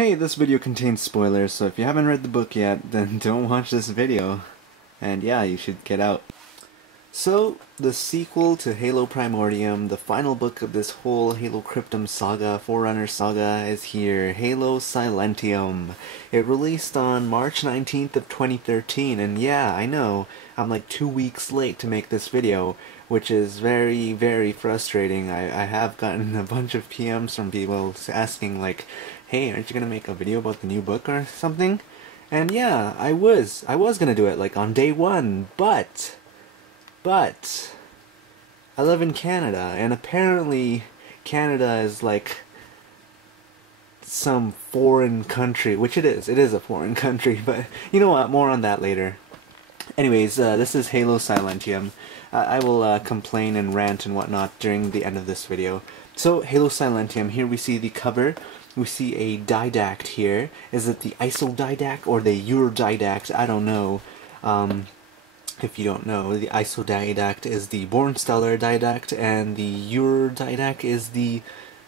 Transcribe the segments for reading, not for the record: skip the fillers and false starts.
Hey, this video contains spoilers, so if you haven't read the book yet, then don't watch this video. And yeah, you should get out. So, the sequel to Halo Primordium, the final book of this whole Halo Cryptum saga, Forerunner saga, is here, Halo Silentium. It released on March 19th of 2013, and yeah, I know, I'm like 2 weeks late to make this video, which is very, very frustrating. I have gotten a bunch of PMs from people asking like, hey, aren't you gonna make a video about the new book or something? And yeah, I was gonna do it like on day one, but I live in Canada, and apparently Canada is like some foreign country, which it is a foreign country, but you know what, more on that later. Anyways, this is Halo Silentium. I will complain and rant and whatnot during the end of this video. So, Halo Silentium, here we see the cover. We see a didact here. Is it the isodidact or the eurodidact? I don't know. If you don't know, the isodidact is the born stellar didact, and the eurodidact is the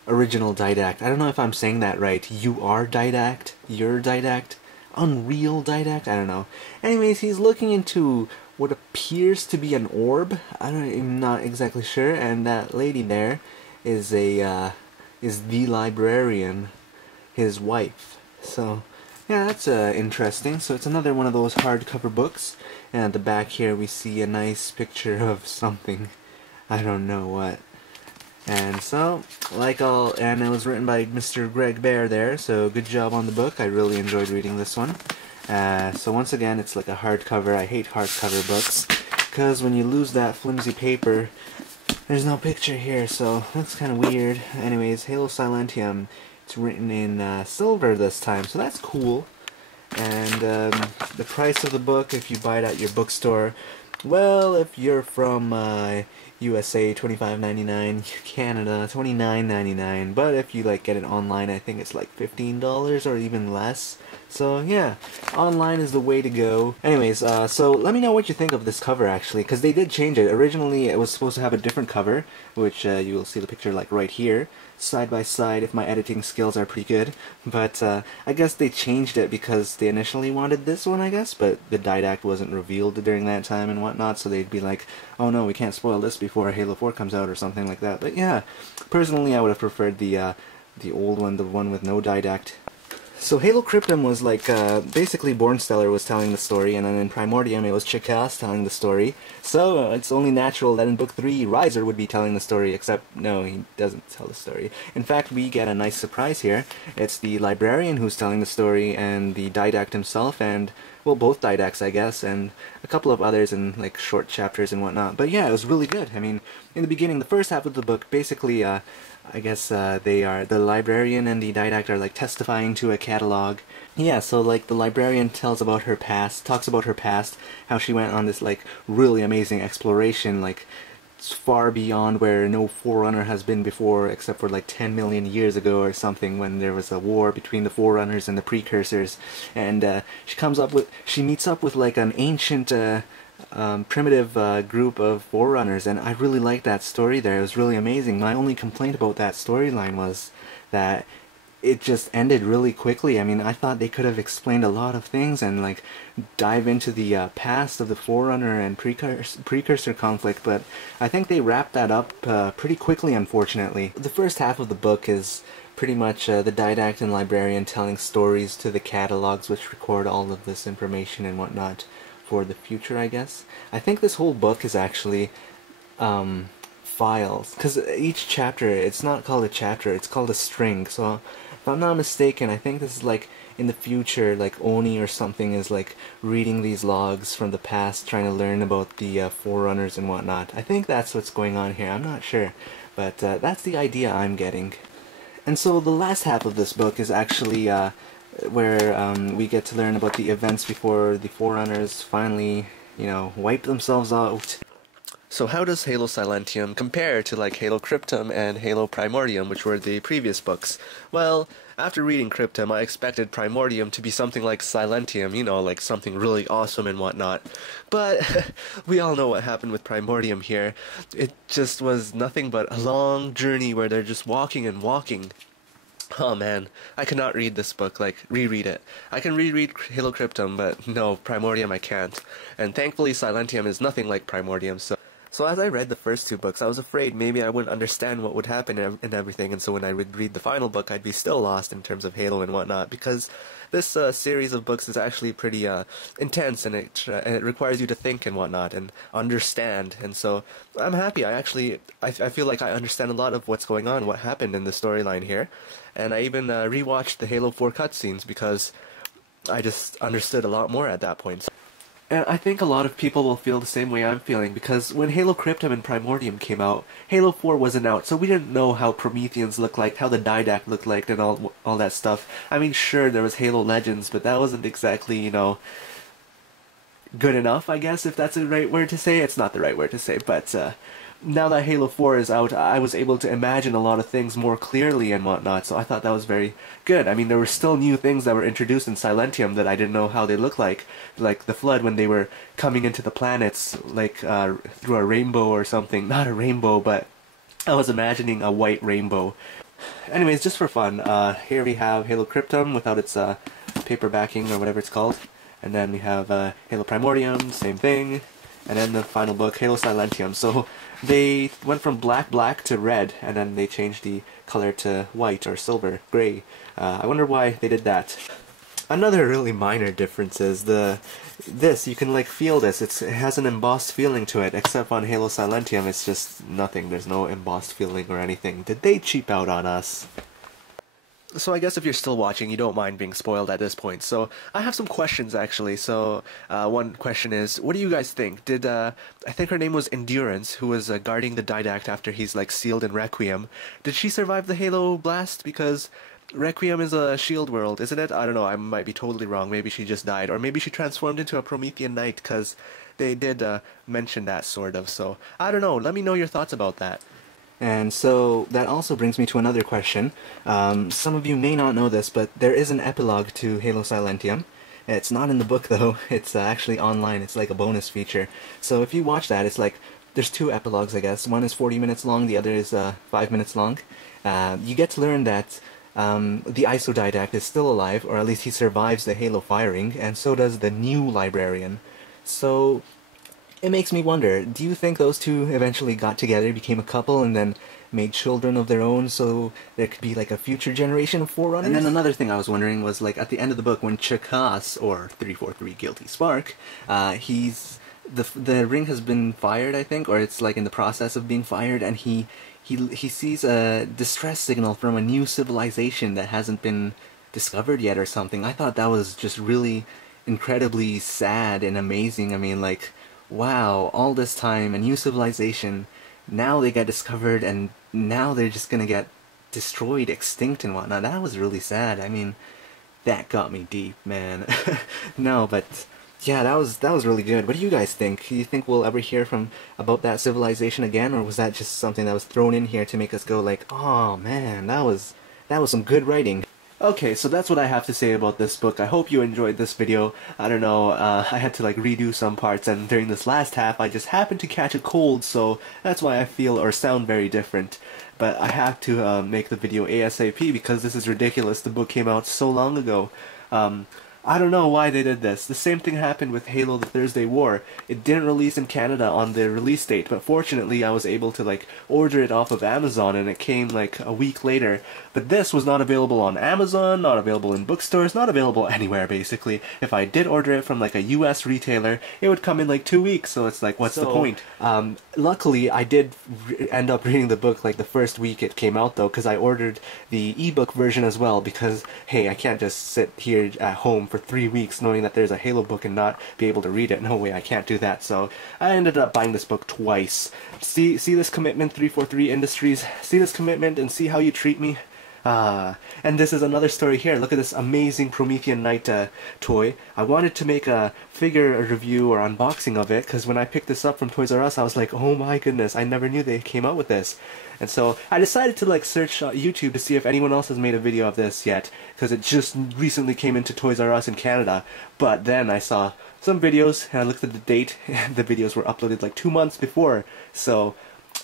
original didact. I don't know if I'm saying that right. didact, eurodidact, unreal didact, I don't know. Anyways, he's looking into what appears to be an orb. I'm not exactly sure, and that lady there is the librarian, his wife. So yeah, that's interesting. So it's another one of those hardcover books, and at the back here we see a nice picture of something. I don't know what. And so, and it was written by Mr. Greg Bear there, so good job on the book. I really enjoyed reading this one. So once again, it's like a hardcover. I hate hardcover books, because when you lose that flimsy paper, there's no picture here, so that's kind of weird. Anyways, Halo Silentium, it's written in silver this time, so that's cool. And the price of the book, if you buy it at your bookstore, well, if you're from USA, $25.99, Canada, $29.99, but if you like get it online, I think it's like $15 or even less. So yeah, online is the way to go. Anyways, so let me know what you think of this cover actually, because they did change it. Originally it was supposed to have a different cover, which you will see the picture like right here, side by side if my editing skills are pretty good. But I guess they changed it because they initially wanted this one, I guess, but the didact wasn't revealed during that time and whatnot, so they'd be like, oh no, we can't spoil this before Halo 4 comes out or something like that. But yeah, personally I would have preferred the old one, the one with no didact. So Halo Cryptum was like, basically Born Stellar was telling the story, and then in Primordium it was Chicas telling the story. So it's only natural that in Book 3 Riser would be telling the story, except no, he doesn't tell the story. In fact, we get a nice surprise here. It's the librarian who's telling the story, and the didact himself, and, well, both didacts, I guess, and a couple of others in, like, short chapters and whatnot. But yeah, it was really good. I mean, in the beginning, the first half of the book, basically, I guess the librarian and the didact are like testifying to a catalog. Yeah, so like the librarian talks about her past, how she went on this like really amazing exploration, like far beyond where no Forerunner has been before, except for like 10 million years ago or something, when there was a war between the Forerunners and the precursors. And she meets up with like an ancient primitive group of Forerunners, and I really liked that story there. It was really amazing. My only complaint about that storyline was that it just ended really quickly. I mean, I thought they could have explained a lot of things and like dive into the past of the Forerunner and precursor conflict, but I think they wrapped that up pretty quickly, unfortunately. The first half of the book is pretty much the didact and librarian telling stories to the catalogs, which record all of this information and whatnot for the future, I guess. I think this whole book is actually files, because each chapter, it's not called a chapter, it's called a string. So if I'm not mistaken, I think this is like in the future, like Oni or something is like reading these logs from the past, trying to learn about the Forerunners and whatnot. I think that's what's going on here. I'm not sure, but that's the idea I'm getting. And so the last half of this book is actually where we get to learn about the events before the Forerunners finally, you know, wipe themselves out. So how does Halo Silentium compare to like Halo Cryptum and Halo Primordium, which were the previous books? Well, after reading Cryptum, I expected Primordium to be something like Silentium, you know, like something really awesome and whatnot. But we all know what happened with Primordium here. It just was nothing but a long journey where they're just walking and walking. Oh man, I cannot read this book, like, reread it. I can reread Halo Cryptum, but no, Primordium I can't. And thankfully Silentium is nothing like Primordium, so as I read the first two books, I was afraid maybe I wouldn't understand what would happen and everything, and so when I would read the final book, I'd be still lost in terms of Halo and whatnot, because this series of books is actually pretty intense, and it requires you to think and whatnot, and understand, and so I'm happy. I feel like I understand a lot of what's going on, what happened in the storyline here, and I even rewatched the Halo 4 cutscenes because I just understood a lot more at that point. And I think a lot of people will feel the same way I'm feeling, because when Halo Cryptum and Primordium came out, Halo 4 wasn't out, so we didn't know how Prometheans looked like, how the Didact looked like, and all that stuff. I mean, sure, there was Halo Legends, but that wasn't exactly, you know, good enough, I guess, if that's the right word to say. It's not the right word to say, but now that Halo 4 is out, I was able to imagine a lot of things more clearly and whatnot, so I thought that was very good. I mean, there were still new things that were introduced in Silentium that I didn't know how they looked like the Flood when they were coming into the planets, like, through a rainbow or something. Not a rainbow, but I was imagining a white rainbow. Anyways, just for fun, here we have Halo Cryptum without its paper backing or whatever it's called. And then we have Halo Primordium, same thing. And then the final book, Halo Silentium. So they went from black to red, and then they changed the color to white or silver, gray. I wonder why they did that. Another really minor difference is this, you can like feel this, it has an embossed feeling to it, except on Halo Silentium it's just nothing, there's no embossed feeling or anything. Did they cheap out on us? So I guess if you're still watching, you don't mind being spoiled at this point. So I have some questions actually. So one question is, what do you guys think? Did I think her name was Endurance, who was guarding the Didact after he's like sealed in Requiem? Did she survive the Halo blast? Because Requiem is a shield world, isn't it? I don't know. I might be totally wrong. Maybe she just died, or maybe she transformed into a Promethean Knight. Because they did mention that sort of. So I don't know. Let me know your thoughts about that. And so that also brings me to another question. Some of you may not know this, but there is an epilogue to Halo Silentium. It's not in the book though, it's actually online, it's like a bonus feature. So if you watch that, it's like, there's two epilogues I guess. One is 40 minutes long, the other is 5 minutes long. You get to learn that the Isodidact is still alive, or at least he survives the Halo firing, and so does the new Librarian. So it makes me wonder, do you think those two eventually got together, became a couple, and then made children of their own so there could be like a future generation of Forerunners? And then another thing I was wondering was, like, at the end of the book when Chakas, or 343 Guilty Spark, the ring has been fired, I think, or it's like in the process of being fired, and he sees a distress signal from a new civilization that hasn't been discovered yet or something. I thought that was just really incredibly sad and amazing. I mean, like, wow, all this time, a new civilization, now they get discovered, and now they're just gonna get destroyed, extinct, and whatnot. That was really sad. I mean, that got me deep, man. No, but yeah, that was really good. What do you guys think? Do you think we'll ever hear about that civilization again, or was that just something that was thrown in here to make us go like, oh man, that was some good writing? Okay, so that's what I have to say about this book. I hope you enjoyed this video. I don't know, I had to like redo some parts, and during this last half I just happened to catch a cold, so that's why I feel or sound very different. But I have to make the video ASAP because this is ridiculous. The book came out so long ago. I don't know why they did this. The same thing happened with Halo the Thursday War. It didn't release in Canada on the release date, but fortunately I was able to like order it off of Amazon, and it came like a week later. But this was not available on Amazon, not available in bookstores, not available anywhere basically. If I did order it from like a US retailer, it would come in like 2 weeks, so it's like, what's the point? Luckily I did end up reading the book like the first week it came out though, because I ordered the ebook version as well, because hey, I can't just sit here at home for 3 weeks knowing that there's a Halo book and not be able to read it. No way, I can't do that. So I ended up buying this book twice. See this commitment, 343 Industries? See this commitment and see how you treat me? And this is another story here. Look at this amazing Promethean Knight toy. I wanted to make a figure review or unboxing of it, because when I picked this up from Toys R Us, I was like, oh my goodness, I never knew they came out with this. And so I decided to like search YouTube to see if anyone else has made a video of this yet, because it just recently came into Toys R Us in Canada. But then I saw some videos, and I looked at the date, and the videos were uploaded like 2 months before. So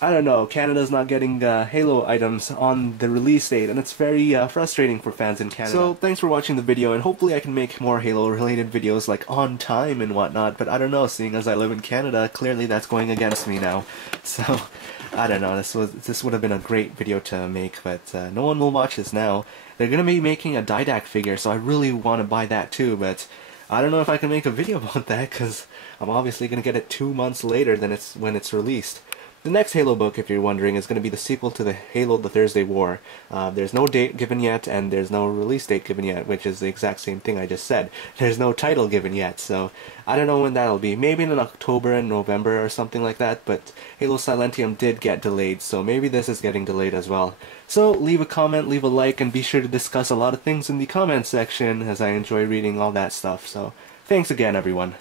I don't know, Canada's not getting Halo items on the release date, and it's very frustrating for fans in Canada. So thanks for watching the video, and hopefully I can make more Halo-related videos like on time and whatnot, but I don't know, seeing as I live in Canada, clearly that's going against me now. So, I don't know, this would have been a great video to make, but no one will watch this now. They're gonna be making a Didac figure, so I really want to buy that too, but I don't know if I can make a video about that, because I'm obviously gonna get it 2 months later than when it's released. The next Halo book, if you're wondering, is going to be the sequel to the Halo The Thursday War. There's no date given yet, and there's no release date given yet, which is the exact same thing I just said. There's no title given yet, so I don't know when that'll be. Maybe in October and November or something like that, but Halo Silentium did get delayed, so maybe this is getting delayed as well. So leave a comment, leave a like, and be sure to discuss a lot of things in the comment section, as I enjoy reading all that stuff. So thanks again, everyone.